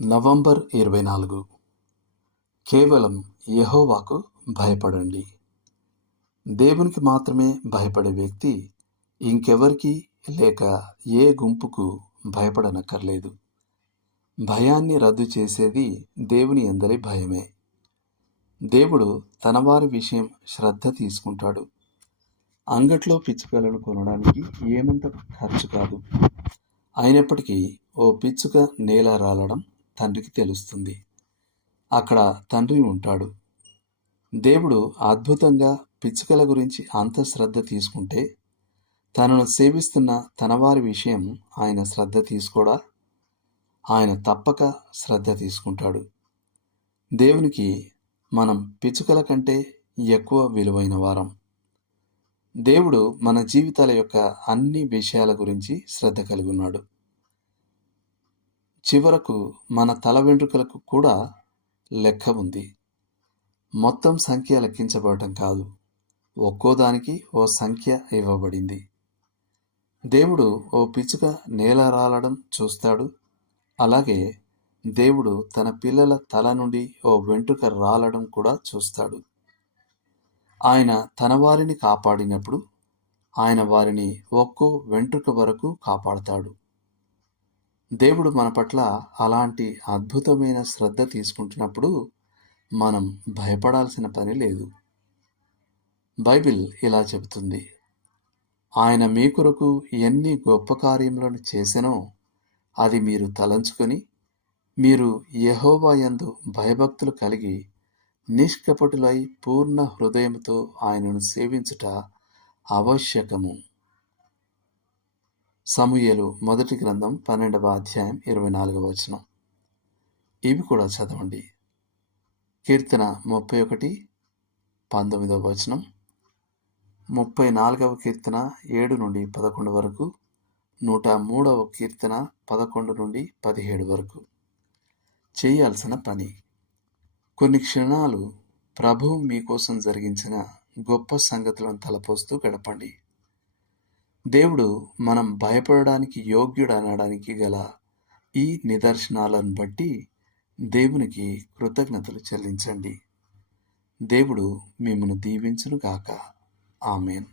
November 24. కేవలం యెహోవాకు భయపడండి. దేవునికి మాత్రమే భయపడే వ్యక్తి ఇంకెవరికి లేక ఏ గుంపుకు భయపడనక్కర్లేదు. భయాన్ని రద్దు చేసేది దేవుని యందలి భయమే. దేవుడు తన వారి విషయం శ్రద్ధ తీసుకుంటాడు. అంగట్లో పిచ్చుకలను కొనడానికి ఏమంత ఖర్చు కాదు. అయినప్పటికీ ఓ పిచ్చుక నేల రాలడం తండ్రికి తెలుస్తుంది. అక్కడ తండ్రి ఉంటాడు. దేవుడు అద్భుతంగా పిచ్చుకల గురించి అంత శ్రద్ధ తీసుకుంటే తనను సేవిస్తున్న తన వారి విషయం ఆయన శ్రద్ధ తీసుకోడా? ఆయన తప్పక శ్రద్ధ తీసుకుంటాడు. దేవునికి మనం పిచ్చుకల కంటే ఎక్కువ విలువైన వారం. దేవుడు మన జీవితాల యొక్క అన్ని విషయాల గురించి శ్రద్ధ కలిగి ఉన్నాడు. చివరకు మన తల వెంట్రుకలకు కూడా లెక్క ఉంది. మొత్తం సంఖ్య లెక్కించబడటం కాదు, ఒక్కోదానికి ఓ సంఖ్య ఇవ్వబడింది. దేవుడు ఓ పిచ్చుక నేల రాలడం చూస్తాడు. అలాగే దేవుడు తన పిల్లల తల నుండి ఓ వెంట్రుక రాలడం కూడా చూస్తాడు. ఆయన తన వారిని కాపాడినప్పుడు ఆయన వారిని ఒక్కో వెంట్రుక వరకు కాపాడతాడు. దేవుడు మన పట్ల అలాంటి అద్భుతమైన శ్రద్ధ తీసుకుంటున్నప్పుడు మనం భయపడాల్సిన పని లేదు. బైబిల్ ఇలా చెబుతుంది, ఆయన మీ కొరకు ఎన్ని గొప్ప కార్యములను చేసెనో అది మీరు తలంచుకొని మీరు యెహోవా యందు భయభక్తులు కలిగి నిష్కపటులై పూర్ణ హృదయంతో ఆయనను సేవించుట ఆవశ్యకము. సమూయేలు మొదటి గ్రంథం 12వ అధ్యాయం 24వ వచనం. ఇవి కూడా చదవండి. కీర్తన 31 19వ వచనం, 34వ కీర్తన 7 నుండి 11 వరకు, 103వ కీర్తన 11 నుండి 17 వరకు. చేయాల్సిన పని: కొన్ని క్షణాలు ప్రభువు మీకోసం జరిగించిన గొప్ప సంగతులను తలపోస్తూ గడపండి. దేవుడు మనం భయపడడానికి యోగ్యుడనడానికి గల ఈ నిదర్శనాలను బట్టి దేవునికి కృతజ్ఞతలు చెల్లించండి. దేవుడు మిమ్మును దీవించును గాక. ఆమేన్.